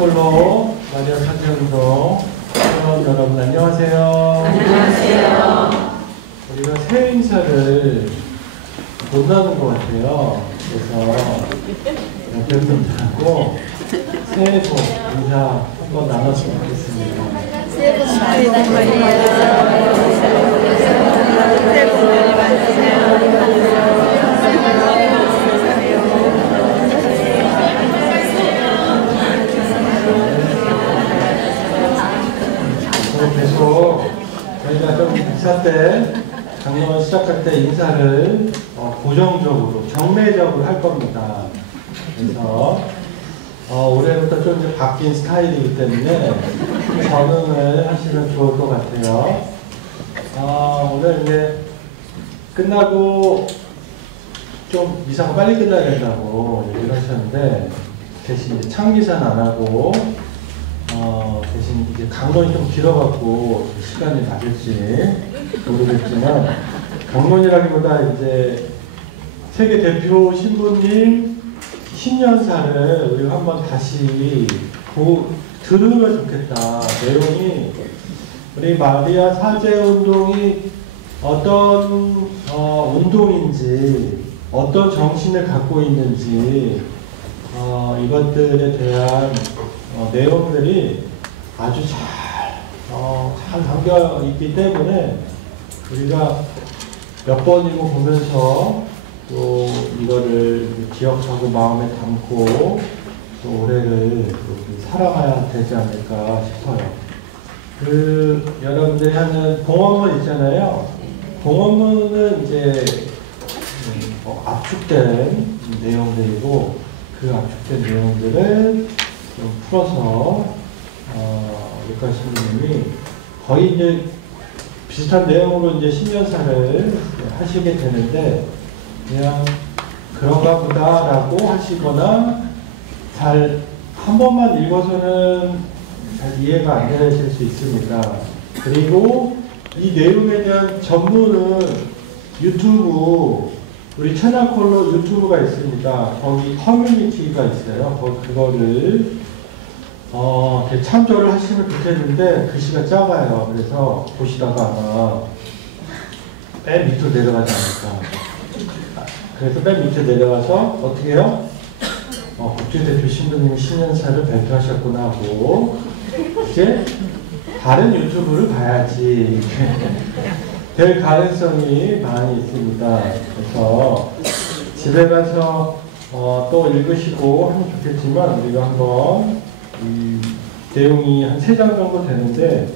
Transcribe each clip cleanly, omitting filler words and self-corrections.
채나콜로 마리아 사제운동 회원 여러분 안녕하세요. 안녕하세요. 우리가 새해 인사를 못 나눈 것 같아요. 그래서 옆에 분들하고 새해 복 인사 한번 나눴으면 좋겠습니다. 새해 복 많이 받으세요. 새해 복 많이 받으세요. 계속 저희가 좀 인사 때 강론 시작할 때 인사를 고정적으로 정례적으로 할 겁니다. 그래서 올해부터 좀 이제 바뀐 스타일이기 때문에 적응을 하시면 좋을 것 같아요. 오늘 이제 끝나고 좀 미사가 빨리 끝나야 된다고 얘기를 하셨는데 대신 이제 창기산 안 하고 대신 이제 강론이 좀 길어갖고 시간이 맞을지 모르겠지만 강론이라기보다 이제 세계 대표 신부님 신년사를 우리가 한번 다시 들으면 좋겠다. 내용이 우리 마리아 사제 운동이 어떤 운동인지 어떤 정신을 갖고 있는지 이것들에 대한 내용들이 아주 잘 담겨 있기 때문에 우리가 몇 번이고 보면서 또 이거를 기억하고 마음에 담고 또 올해를 살아가야 되지 않을까 싶어요. 여러분들이 하는 봉헌문 있잖아요. 봉헌문은 이제 압축된 내용들이고 그 압축된 내용들을 좀 풀어서 루카 신부님이 거의 이제 비슷한 내용으로 이제 신년사를 하시게 되는데 그냥 그런가 보다라고 하시거나 잘 한 번만 읽어서는 잘 이해가 안 되실 수 있습니다. 그리고 이 내용에 대한 전문은 유튜브 우리 채나콜로 유튜브가 있습니다. 거기 커뮤니티가 있어요. 그거를 참조를 하시면 좋겠는데 글씨가 작아요. 그래서 보시다가 아마 맨 밑으로 내려가지 않을까. 그래서 맨 밑에 내려가서 어떻게 해요? 국제대표 신부님이 신년사를 발표하셨구나 하고 이제 다른 유튜브를 봐야지 될 가능성이 많이 있습니다. 그래서 집에 가서 또 읽으시고 하면 좋겠지만 우리가 한번 내용이 한 3장 정도 되는데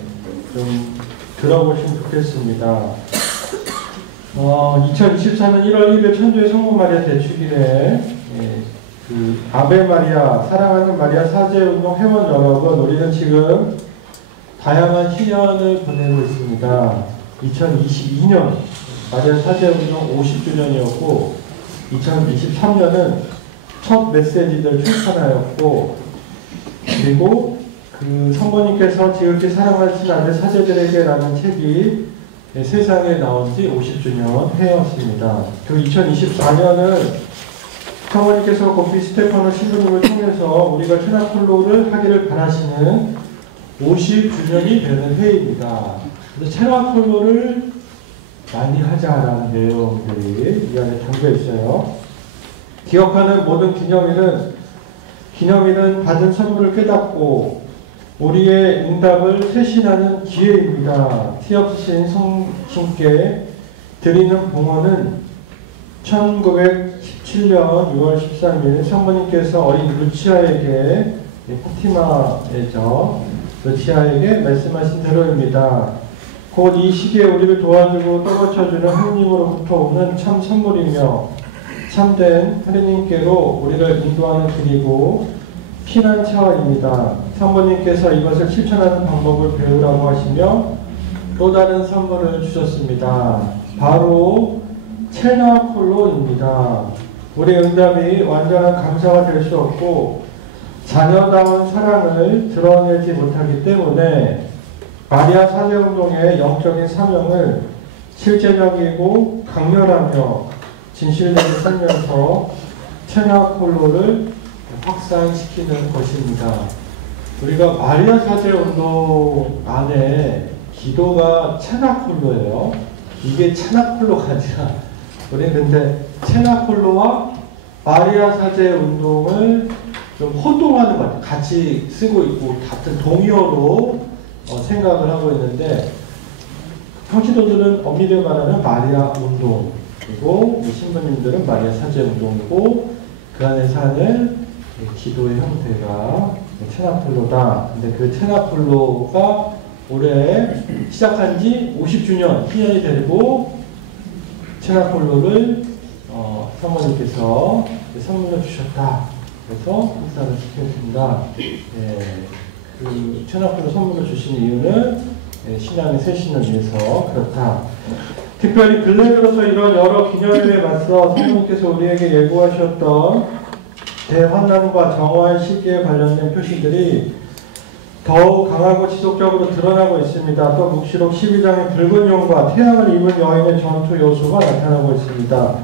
좀 들어보시면 좋겠습니다. 2024년 1월 1일 천주의 성모 마리아 대축일에 아베 마리아, 사랑하는 마리아 사제운동 회원 여러분, 우리는 지금 다양한 시년을 보내고 있습니다. 2022년 마리아 사제운동 50주년이었고 2023년은 첫 메시지들 출판하였고 그리고 성모님께서 지극히 사랑하신 아베 사제들에게 라는 책이 세상에 나온 지 50주년 해였습니다. 그 2024년은 성모님께서 곰피 스테파노 신부님을 통해서 우리가 채나콜로를 하기를 바라시는 50주년이 되는 해입니다. 그래서 채나콜로를 많이 하자라는 내용들이 이 안에 담겨 있어요. 기억하는 모든 기념일은 받은 선물을 깨닫고 우리의 응답을 쇄신하는 기회입니다. 티 없으신 성신께 드리는 봉헌은 1917년 6월 13일 성모님께서 어린 루치아에게 파티마에서 루치아에게 말씀하신 대로입니다. 곧 이 시기에 우리를 도와주고 떠받쳐주는 하느님으로부터 오는 참 선물이며 참된 하느님께로 우리를 인도하는 길이고 피난처입니다. 성모님께서 이것을 실천하는 방법을 배우라고 하시며 또 다른 선물을 주셨습니다. 바로 채나콜로입니다. 우리의 응답이 완전한 감사가 될 수 없고 자녀다운 사랑을 드러내지 못하기 때문에 마리아 사제운동의 영적인 사명을 실제적이고 강렬하며 진실되게 살면서 채나콜로를 확산시키는 것입니다. 우리가 마리아 사제 운동 안에 기도가 체나콜로예요. 이게 체나콜로가 아니라 우리는 근데 체나콜로와 마리아 사제 운동을 좀 혼동하는 것 같아요. 같이 쓰고 있고 같은 동의어로 생각을 하고 있는데 평신도들은 엄밀히 말하면 마리아 운동 그리고 신부님들은 마리아 사제 운동이고 그 안에서 하는 기도의 형태가 체나콜로다. 근데 그 체나콜로가 올해 시작한 지 50주년 기념이 되고 체나콜로를 사모님께서 선물로 주셨다. 그래서 행사를 시켰습니다. 그 체나콜로 선물로 주신 이유는 신앙의 쇄신을 위해서 그렇다. 특별히 근래 들어서 이런 여러 기념일에 맞서 성령께서 우리에게 예고하셨던 대환난과 정화의 시기에 관련된 표시들이 더욱 강하고 지속적으로 드러나고 있습니다. 또 묵시록 12장의 붉은 용과 태양을 입은 여인의 전투 요소가 나타나고 있습니다.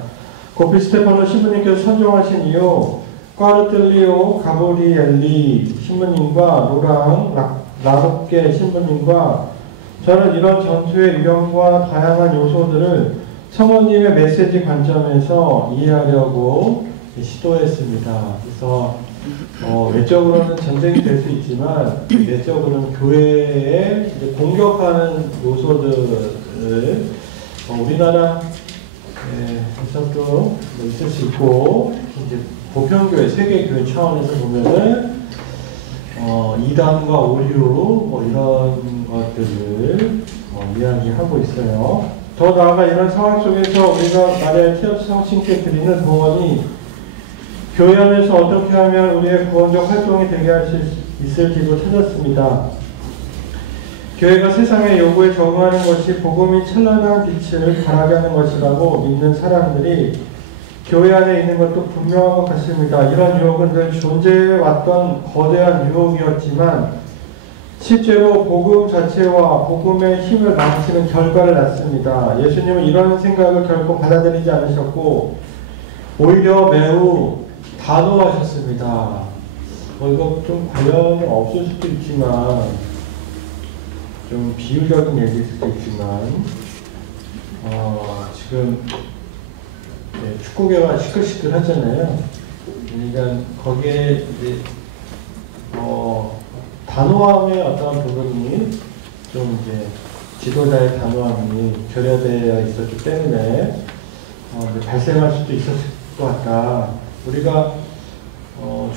고피 스테파노 신부님께서 선정하신 이후 까르텔리오 가브리엘리 신부님과 노랑 라롭게 신부님과 저는 이런 전투의 유형과 다양한 요소들을 성모님의 메시지 관점에서 이해하려고 시도했습니다. 그래서 외적으로는 전쟁이 될 수 있지만 내적으로는 교회에 이제 공격하는 요소들을 우리나라에서도 있을 수 있고 이제 보편교회, 세계교회 차원에서 보면은 이단과 오류 이런 것들을 이야기하고 있어요. 더 나아가 이런 상황 속에서 우리가 마리아 티아스 성신께 드리는 봉헌이 교회 안에서 어떻게 하면 우리의 구원적 활동이 되게 할 수 있을지도 찾았습니다. 교회가 세상의 요구에 적응하는 것이 복음이 찬란한 빛을 발하게 하는 것이라고 믿는 사람들이 교회 안에 있는 것도 분명한 것 같습니다. 이런 유혹은 늘 존재해왔던 거대한 유혹이었지만 실제로 복음 자체와 복음의 힘을 망치는 결과를 낳습니다. 예수님은 이런 생각을 결코 받아들이지 않으셨고 오히려 매우 단호하셨습니다. 이거 좀 관련 없을 수도 있지만 좀 비유적인 얘기일 수도 있지만 지금 축구계가 시끌시끌하잖아요. 그러니까 거기에 이제 단호함의 어떤 부분이 좀 이제 지도자의 단호함이 결여되어 있었기 때문에 발생할 수도 있었을 것 같다. 우리가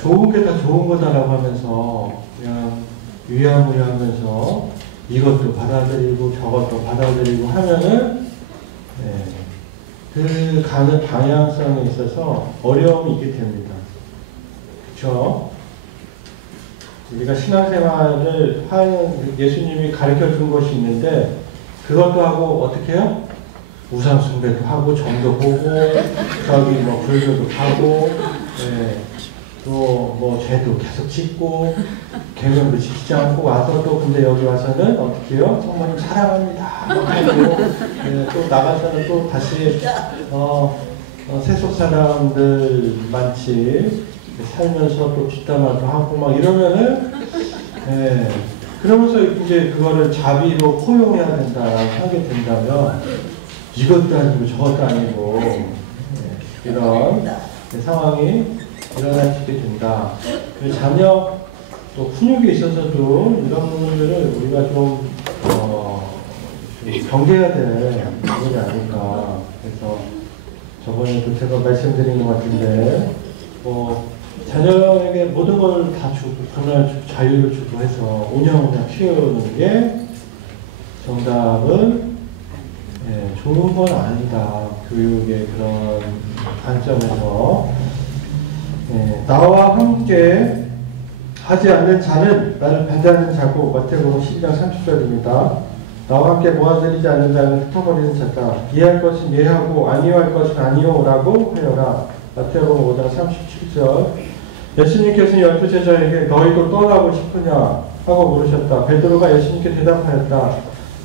좋은 게 다 좋은 거다라고 하면서 그냥 유야무야하면서 이것도 받아들이고 저것도 받아들이고 하면은 그 가는 방향성에 있어서 어려움이 있게 됩니다. 그렇죠? 우리가 신앙생활을 하는 예수님이 가르쳐 준 것이 있는데 그것도 하고 어떻게 해요? 우상 숭배도 하고 점도 보고 저기 불교도 하고 또 죄도 계속 짓고 계명도 지키지 않고 와서 또 근데 여기 와서는 어떻게 해요? 성모님 사랑합니다 하고 또 나가서는 또 다시 세속 사람들 많지 살면서 또 뒷담화도 하고 막 이러면은 그러면서 이제 그거를 자비로 포용해야 된다라고 하게 된다면 이것도 아니고 저것도 아니고 이런 상황이 일어날 수 있게 된다. 자녀 또 훈육에 있어서도 이런 부분들을 우리가 좀 경계해야 될 부분이 아닐까. 그래서 저번에도 제가 말씀드린 것 같은데 자녀에게 모든 걸 다 주고 그날 자유를 주고 해서 오냐오냐 키우는 게 정답은 좋은 건 아니다. 교육의 그런 관점에서 나와 함께 하지 않는 자는 나를 배제하는 자고 마태복음 12장 30절입니다. 나와 함께 모아드리지 않는 자는 흩어버리는 자다. 이해할 것은 이해하고 아니할 것은 아니오라고 하여라. 마태복음 5장 37절. 예수님께서는 12제자에게 너희도 떠나고 싶으냐 하고 물으셨다. 베드로가 예수님께 대답하였다.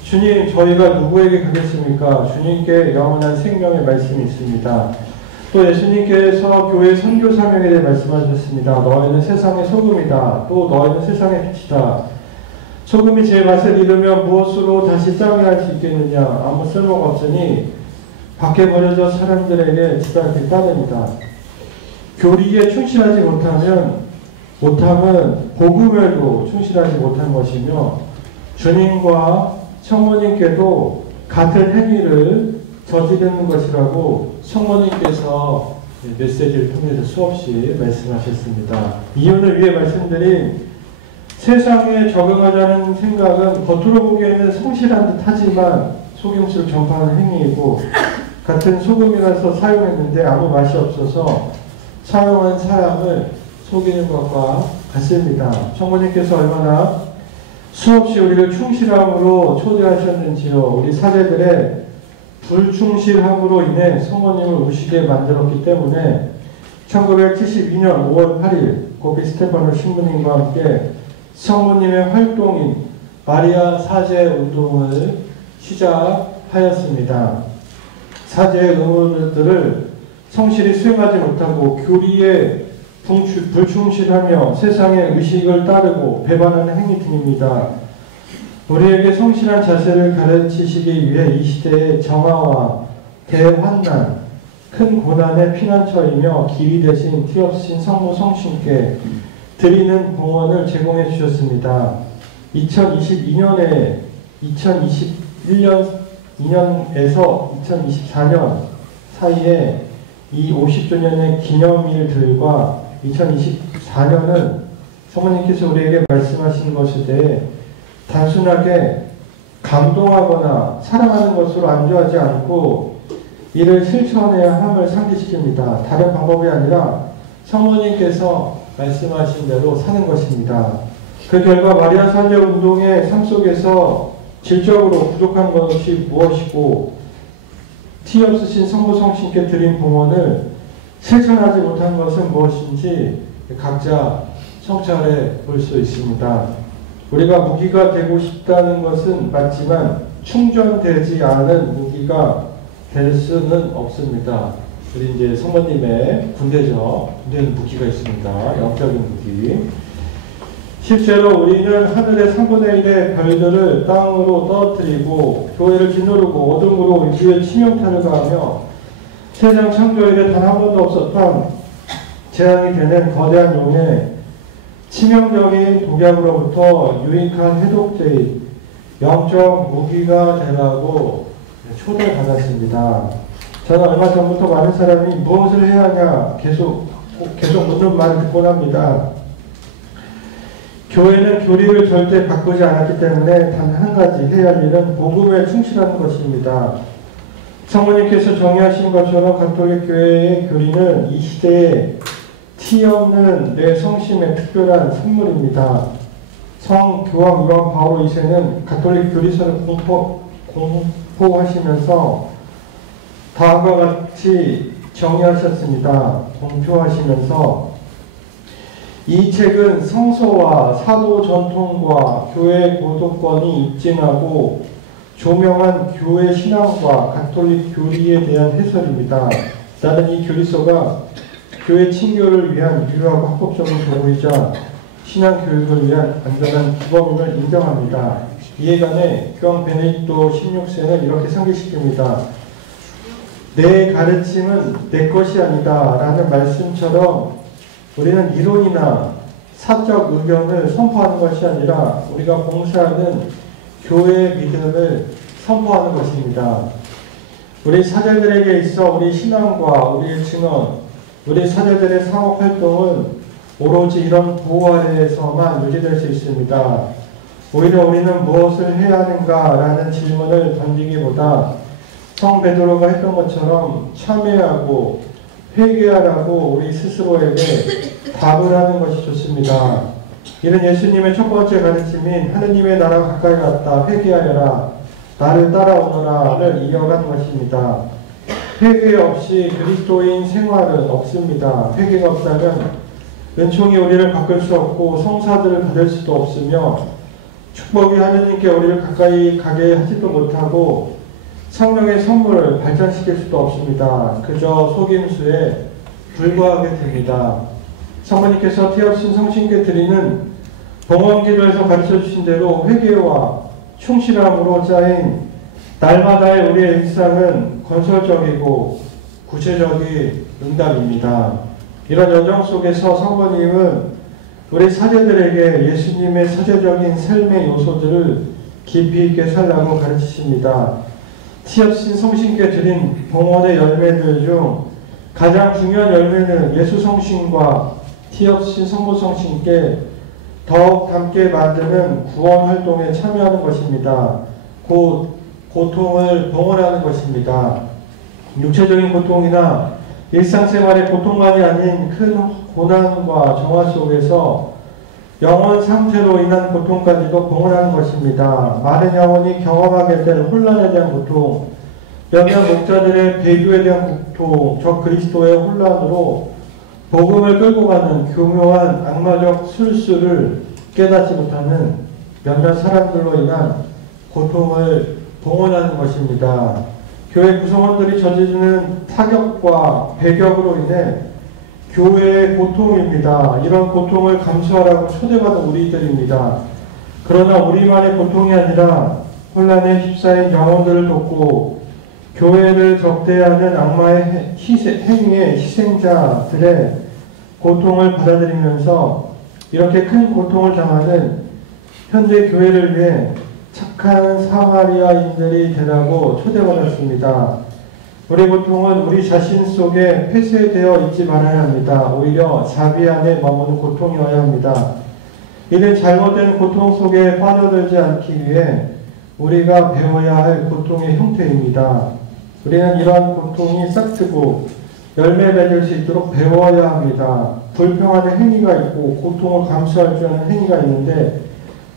주님, 저희가 누구에게 가겠습니까? 주님께 영원한 생명의 말씀이 있습니다. 또 예수님께서 교회 선교 사명에 대해 말씀하셨습니다. 너희는 세상의 소금이다. 또 너희는 세상의 빛이다. 소금이 제 맛을 잃으면 무엇으로 다시 싸게 할 수 있겠느냐. 아무 쓸모가 없으니 밖에 버려져 사람들에게 지다게 따릅니다. 교리에 충실하지 못함은 복음에도 충실하지 못한 것이며 주님과 성모님께도 같은 행위를 저지르는 것이라고 성모님께서 메시지를 통해서 수없이 말씀하셨습니다. 이유는 위에 말씀드린 세상에 적응하자는 생각은 겉으로 보기에는 성실한 듯 하지만 속임수를 전파하는 행위이고 같은 소금이라서 사용했는데 아무 맛이 없어서 사용한 사람을 속이는 것과 같습니다. 성모님께서 얼마나 수없이 우리를 충실함으로 초대하셨는지요. 우리 사제들의 불충실함으로 인해 성모님을 우시게 만들었기 때문에 1972년 5월 8일 고비 스테파노 신부님과 함께 성모님의 활동인 마리아 사제 운동을 시작하였습니다. 사제의 의무들을 성실히 수행하지 못하고 교리에 불충실하며 세상의 의식을 따르고 배반하는 행위 등입니다. 우리에게 성실한 자세를 가르치시기 위해 이 시대의 정화와 대환난, 큰 고난의 피난처이며 길이 되신 티없으신 성모 성신께 드리는 봉헌을 제공해 주셨습니다. 2021년에 2021년에서 2024년 사이에 이 50주년의 기념일들과 2024년은 성모님께서 우리에게 말씀하신 것에 대해 단순하게 감동하거나 사랑하는 것으로 안주하지 않고 이를 실천해야 함을 상기시킵니다. 다른 방법이 아니라 성모님께서 말씀하신 대로 사는 것입니다. 그 결과 마리아 사제 운동의 삶 속에서 질적으로 부족한 것이 무엇이고 티 없으신 성모 성신께 드린 봉헌을 실천하지 못한 것은 무엇인지 각자 성찰해 볼 수 있습니다. 우리가 무기가 되고 싶다는 것은 맞지만 충전되지 않은 무기가 될 수는 없습니다. 우리 이제 성모님의 군대죠. 군대는 무기가 있습니다. 영적인 무기. 실제로 우리는 하늘의 3분의 1의 별들을 땅으로 떨어뜨리고 교회를 짓누르고 어둠으로 인류의 치명타를 가하며 세상 창조일에 단 한 번도 없었던 재앙이 되는 거대한 용에 치명적인 독약으로부터 유익한 해독제인 영적 무기가 되라고 초대받았습니다. 저는 얼마 전부터 많은 사람이 무엇을 해야 하냐 계속 묻는 말을 듣곤 합니다. 교회는 교리를 절대 바꾸지 않았기 때문에 단 한 가지 해야 할 일은 복음에 충실하는 것입니다. 성모님께서 정의하신 것처럼 가톨릭 교회의 교리는 이 시대에 티 없는 내 성심의 특별한 선물입니다. 성교황 요한 바오로 2세는 가톨릭 교리서를 공포하시면서 다음과 같이 정의하셨습니다. 공표하시면서 이 책은 성서와 사도 전통과 교회 고도권이 입증하고 조명한 교회 신앙과 가톨릭 교리에 대한 해설입니다. 나는 이 교리서가 교회 친교를 위한 유효하고 합법적인 도구이자 신앙 교육을 위한 안전한 기범임을 인정합니다. 이에 관해 교황 베네딕토 16세는 이렇게 상기시킵니다. 내 가르침은 내 것이 아니다 라는 말씀처럼 우리는 이론이나 사적 의견을 선포하는 것이 아니라 우리가 봉사하는 교회의 믿음을 선포하는 것입니다. 우리 사제들에게 있어 우리 신앙과 우리의 증언, 우리 사제들의 사업활동은 오로지 이런 보호 아래에서만 유지될 수 있습니다. 오히려 우리는 무엇을 해야 하는가 라는 질문을 던지기보다 성 베드로가 했던 것처럼 참회하고 회개하라고 우리 스스로에게 답을 하는 것이 좋습니다. 이는 예수님의 첫 번째 가르침인 하느님의 나라가 가까이 왔다 회개하여라 나를 따라오너라를 이어간 것입니다. 회개 없이 그리스도인 생활은 없습니다. 회개가 없다면 은총이 우리를 바꿀 수 없고 성사들을 받을 수도 없으며 축복이 하느님께 우리를 가까이 가게 하지도 못하고 성령의 선물을 발전시킬 수도 없습니다. 그저 속임수에 불과하게 됩니다. 성모님께서 티없인 성신께 드리는 봉헌기도에서 가르쳐주신 대로 회개와 충실함으로 짜인 날마다의 우리의 일상은 건설적이고 구체적인 응답입니다. 이런 여정 속에서 성모님은 우리 사제들에게 예수님의 사제적인 삶의 요소들을 깊이 있게 살라고 가르치십니다. 티없인 성신께 드린 봉헌의 열매들 중 가장 중요한 열매는 예수 성신과 티없인 성모 성신께 더욱 닮게 만드는 구원 활동에 참여하는 것입니다. 곧 고통을 봉헌하는 것입니다. 육체적인 고통이나 일상생활의 고통만이 아닌 큰 고난과 정화 속에서 영혼 상태로 인한 고통까지도 봉헌하는 것입니다. 많은 영혼이 경험하게 될 혼란에 대한 고통, 몇몇 목자들의 배교에 대한 고통, 적 그리스도의 혼란으로 복음을 끌고 가는 교묘한 악마적 술수를 깨닫지 못하는 몇몇 사람들로 인한 고통을 봉헌하는 것입니다. 교회 구성원들이 저지르는 타격과 배격으로 인해 교회의 고통입니다. 이런 고통을 감수하라고 초대받은 우리들입니다. 그러나 우리만의 고통이 아니라 혼란에 휩싸인 영혼들을 돕고 교회를 적대하는 악마의 행위의 희생자들의 고통을 받아들이면서 이렇게 큰 고통을 당하는 현대 교회를 위해 착한 사마리아인들이 되라고 초대받았습니다. 우리 고통은 우리 자신 속에 폐쇄되어 있지 말아야 합니다. 오히려 자비 안에 머무는 고통이어야 합니다. 이는 잘못된 고통 속에 빠져들지 않기 위해 우리가 배워야 할 고통의 형태입니다. 우리는 이러한 고통이 싹트고 열매 맺을 수 있도록 배워야 합니다. 불평하는 행위가 있고 고통을 감수할 줄 아는 행위가 있는데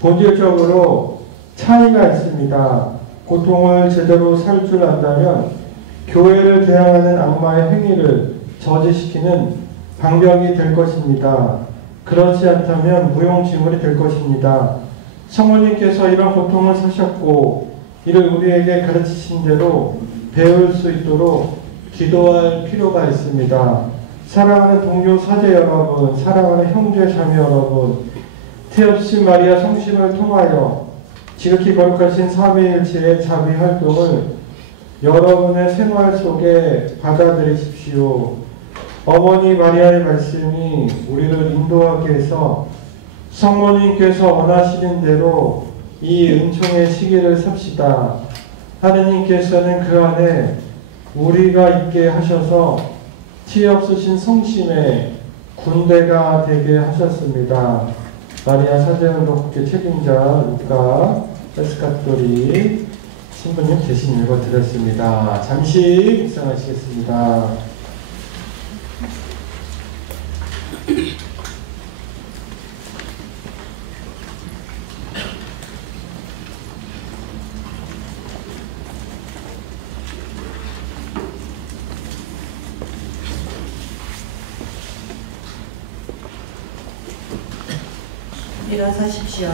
본질적으로 차이가 있습니다. 고통을 제대로 살 줄 안다면 교회를 대항하는 악마의 행위를 저지시키는 방벽이 될 것입니다. 그렇지 않다면 무용지물이 될 것입니다. 성모님께서 이런 고통을 사셨고 이를 우리에게 가르치신 대로 배울 수 있도록 기도할 필요가 있습니다. 사랑하는 동료 사제 여러분, 사랑하는 형제 자매 여러분, 티없인 마리아 성심을 통하여 지극히 거룩하신 삼위일체의 자비 활동을 여러분의 생활 속에 받아들이십시오. 어머니 마리아의 말씀이 우리를 인도하게 해서 성모님께서 원하시는 대로 이 은총의 시기를 삽시다. 하느님께서는 그 안에 우리가 있게 하셔서 티 없으신 성심의 군대가 되게 하셨습니다. 마리아 사제운동 국제 책임자 루카 에스카토리 신부님 대신 읽어드렸습니다. 잠시 묵상하시겠습니다. 일어서십시오.